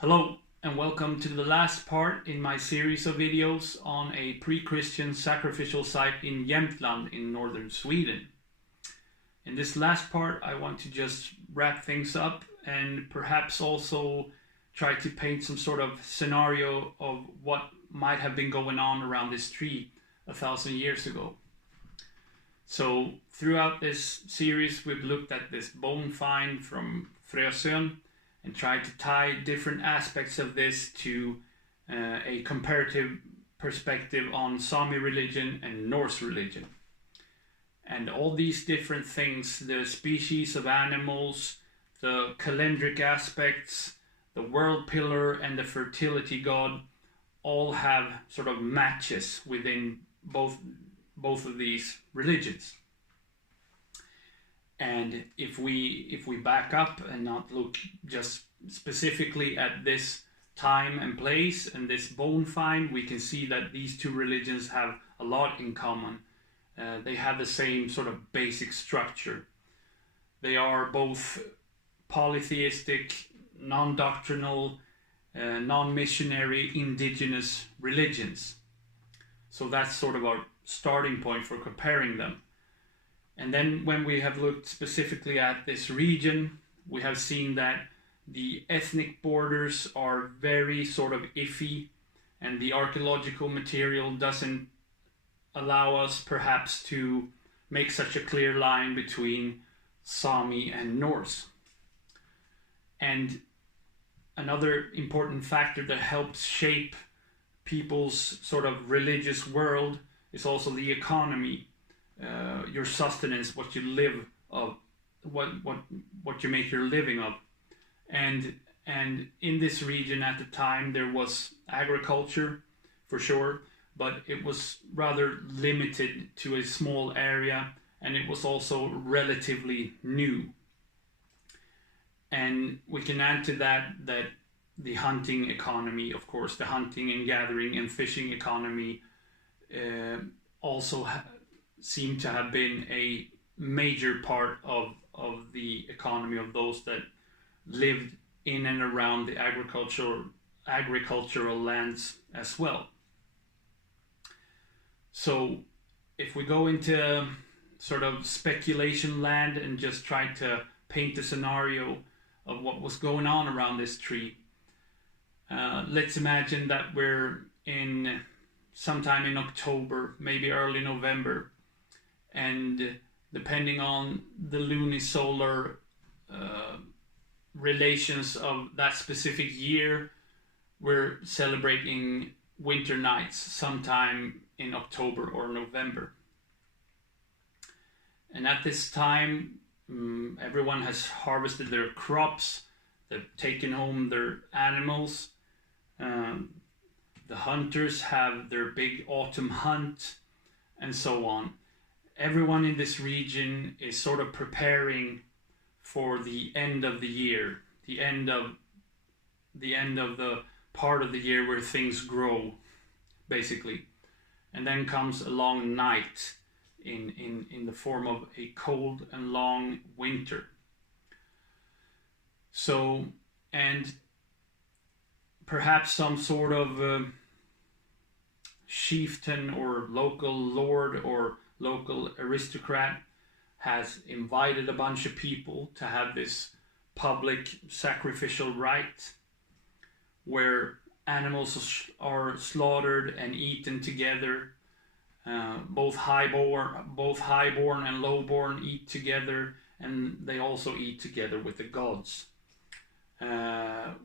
Hello and welcome to the last part in my series of videos on a pre-Christian sacrificial site in Jämtland in northern Sweden. In this last part I want to just wrap things up and perhaps also try to paint some sort of scenario of what might have been going on around this tree 1,000 years ago. So throughout this series we've looked at this bone find from Frösön and tried to tie different aspects of this to a comparative perspective on Sami religion and Norse religion. And all these different things, the species of animals, the calendric aspects, the world pillar and the fertility god, all have sort of matches within both of these religions. And if we back up and not look just specifically at this time and place and this bone find, we can see that these two religions have a lot in common. They have the same sort of basic structure. They are both polytheistic, non-doctrinal, non-missionary, indigenous religions. So that's sort of our starting point for comparing them. And then when we have looked specifically at this region, we have seen that the ethnic borders are very sort of iffy, and the archaeological material doesn't allow us perhaps to make such a clear line between Sami and Norse. And another important factor that helps shape people's sort of religious world is also the economy. Your sustenance, what you live of, what you make your living of, and in this region at the time there was agriculture for sure, but it was rather limited to a small area, and it was also relatively new. And we can add to that the hunting economy, of course, the hunting and gathering and fishing economy also seem to have been a major part of the economy of those that lived in and around the agricultural lands as well. So if we go into sort of speculation land and just try to paint a scenario of what was going on around this tree, let's imagine that we're in sometime in October, maybe early November, and depending on the lunisolar relations of that specific year, we're celebrating winter nights sometime in October or November. And at this time, everyone has harvested their crops, they've taken home their animals, the hunters have their big autumn hunt, and so on. Everyone in this region is sort of preparing for the end of the year, the end of the part of the year where things grow, basically. And then comes a long night in the form of a cold and long winter. So, and perhaps some sort of chieftain or local lord or local aristocrat has invited a bunch of people to have this public sacrificial rite where animals are slaughtered and eaten together. Both highborn and lowborn eat together, and they also eat together with the gods,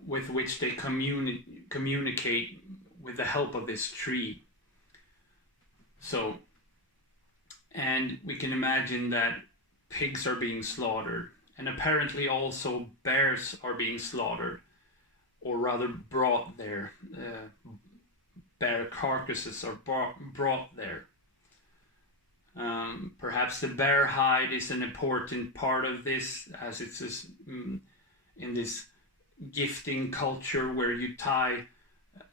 with which they communicate with the help of this tree. So, and we can imagine that pigs are being slaughtered, and apparently also bears are being slaughtered, or rather brought there. Bear carcasses are brought there. Perhaps the bear hide is an important part of this, as it's in this gifting culture where you tie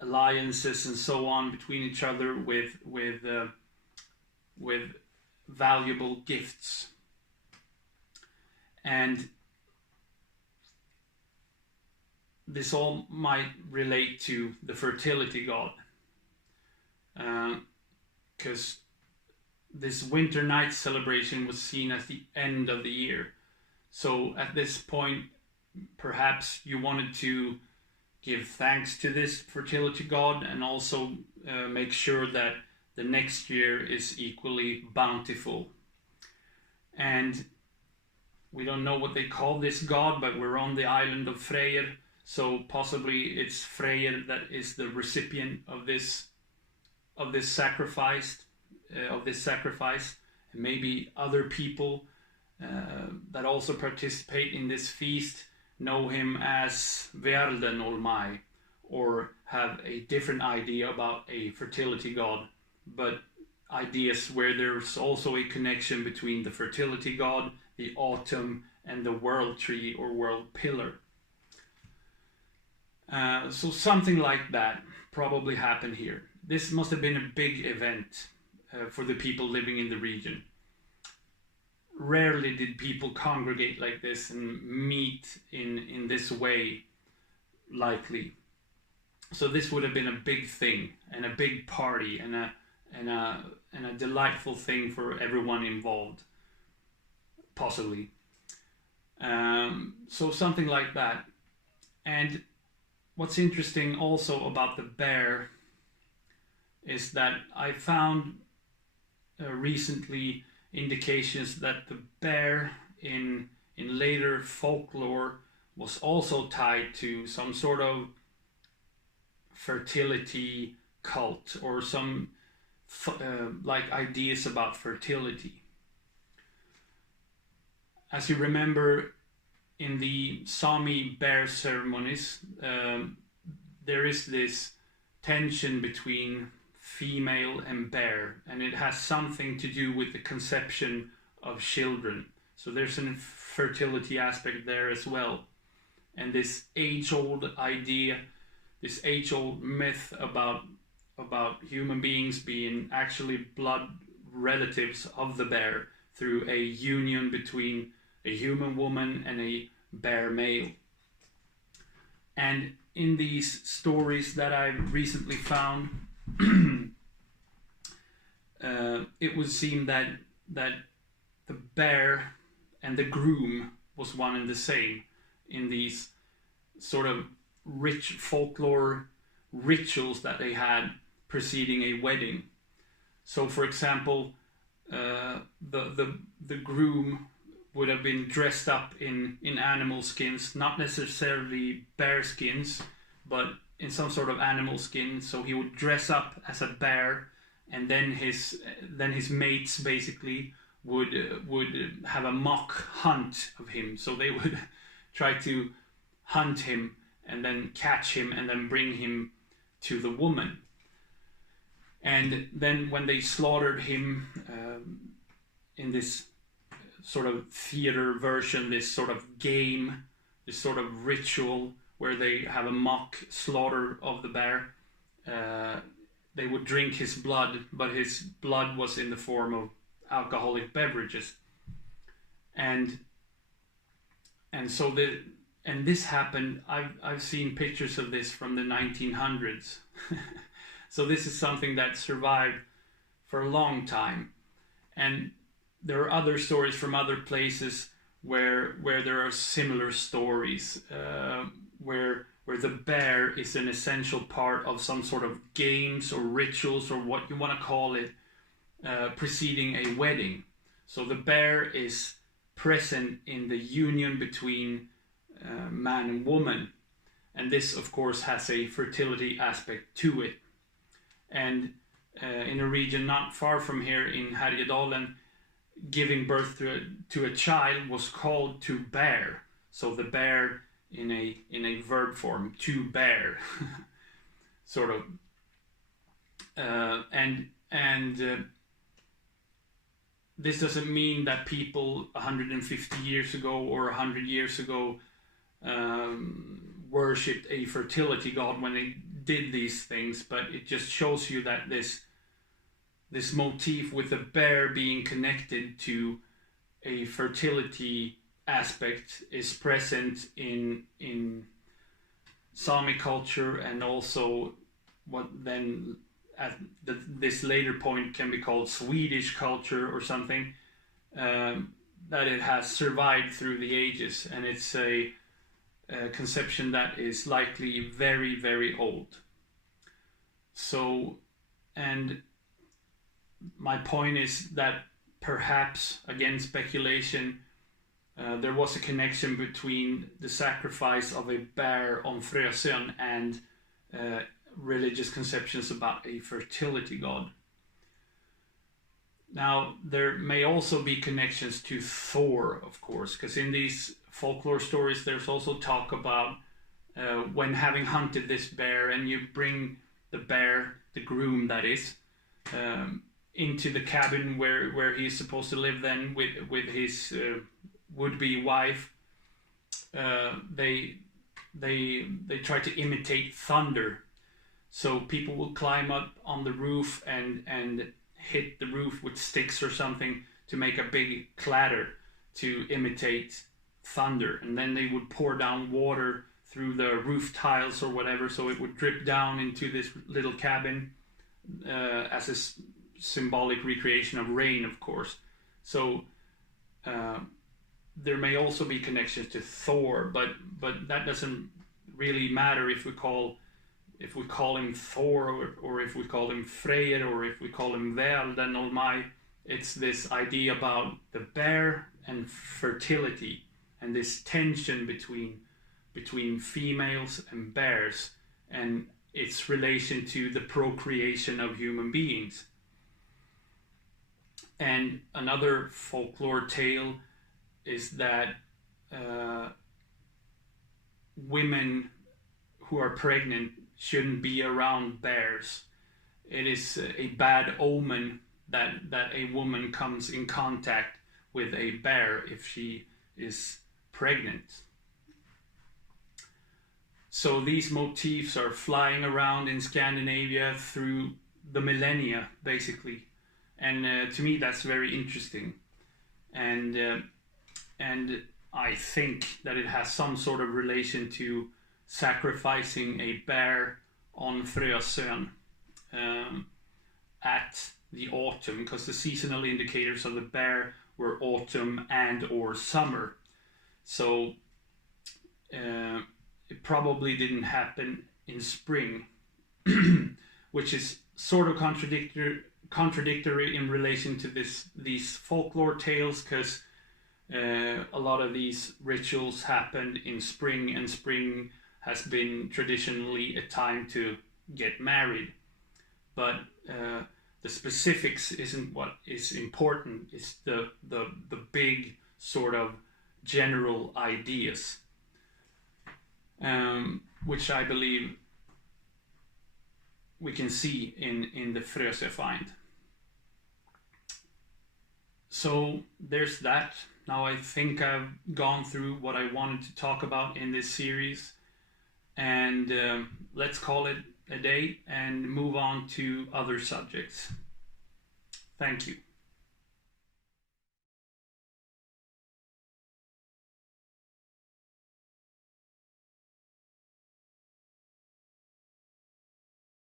alliances and so on between each other with valuable gifts. And this all might relate to the fertility god, because this winter night celebration was seen as the end of the year. So at this point, perhaps you wanted to give thanks to this fertility god and also make sure that the next year is equally bountiful. And we don't know what they call this god, but we're on the island of Freyr, so possibly it's Freyr that is the recipient of this sacrifice, and maybe other people that also participate in this feast know him as Verden Olmai, or have a different idea about a fertility god, but ideas where there's also a connection between the fertility god, the autumn, and the world tree or world pillar. So something like that probably happened here. This must have been a big event for the people living in the region. Rarely did people congregate like this and meet in this way, likely. So this would have been a big thing and a big party and a delightful thing for everyone involved, possibly. So something like that. And what's interesting also about the bear is that I found recently indications that the bear in later folklore was also tied to some sort of fertility cult or some like ideas about fertility. As you remember, in the Sami bear ceremonies, there is this tension between female and bear, and it has something to do with the conception of children. So there's a fertility aspect there as well. And this age-old idea, this age-old myth about human beings being actually blood relatives of the bear through a union between a human woman and a bear male. And in these stories that I've recently found, it would seem that the bear and the groom was one and the same in these sort of rich folklore rituals that they had preceding a wedding. So, for example, the groom would have been dressed up in animal skins, not necessarily bear skins, but in some sort of animal skin. So he would dress up as a bear, and then his mates basically would have a mock hunt of him. So they would try to hunt him and then catch him and then bring him to the woman. And then when they slaughtered him in this sort of theater version, this sort of game, this sort of ritual where they have a mock slaughter of the bear, they would drink his blood, but his blood was in the form of alcoholic beverages. And so this happened. I've seen pictures of this from the 1900s. So this is something that survived for a long time. And there are other stories from other places where there are similar stories, where the bear is an essential part of some sort of games or rituals or what you want to call it, preceding a wedding. So the bear is present in the union between man and woman, and this of course has a fertility aspect to it. And in a region not far from here in Härjedalen, giving birth to a child was called to bear. So the bear in a verb form, to bear, sort of. And this doesn't mean that people 150 years ago or 100 years ago worshipped a fertility god when they did these things, but it just shows you that this motif with the bear being connected to a fertility aspect is present in Sami culture, and also what then at this later point can be called Swedish culture or something, that it has survived through the ages, and it's a conception that is likely very, very old. So, and my point is that perhaps, again speculation, there was a connection between the sacrifice of a bear on Frösön and religious conceptions about a fertility god. Now, there may also be connections to Thor, of course, because in these folklore stories there's also talk about when having hunted this bear, and you bring the bear, the groom that is, into the cabin where he's supposed to live then with his would-be wife. They try to imitate thunder, so people will climb up on the roof and hit the roof with sticks or something to make a big clatter to imitate thunder, and then they would pour down water through the roof tiles or whatever, so it would drip down into this little cabin as a symbolic recreation of rain, of course. So there may also be connections to Thor, but that doesn't really matter if we call him Thor, or if we call him Freyr, or if we call him Vel den Olmai. It's this idea about the bear and fertility, and this tension between females and bears, and its relation to the procreation of human beings. And another folklore tale is that women who are pregnant shouldn't be around bears. It is a bad omen that a woman comes in contact with a bear if she is pregnant. So these motifs are flying around in Scandinavia through the millennia, basically, and to me that's very interesting, and I think that it has some sort of relation to sacrificing a bear on Frösön at the autumn, because the seasonal indicators of the bear were autumn and or summer. So it probably didn't happen in spring, which is sort of contradictory in relation to these folklore tales, because a lot of these rituals happened in spring, and spring has been traditionally a time to get married. But the specifics isn't what is important. It's the big sort of general ideas, which I believe we can see in the Frösön find. So there's that. Now I think I've gone through what I wanted to talk about in this series, and let's call it a day and move on to other subjects. Thank you.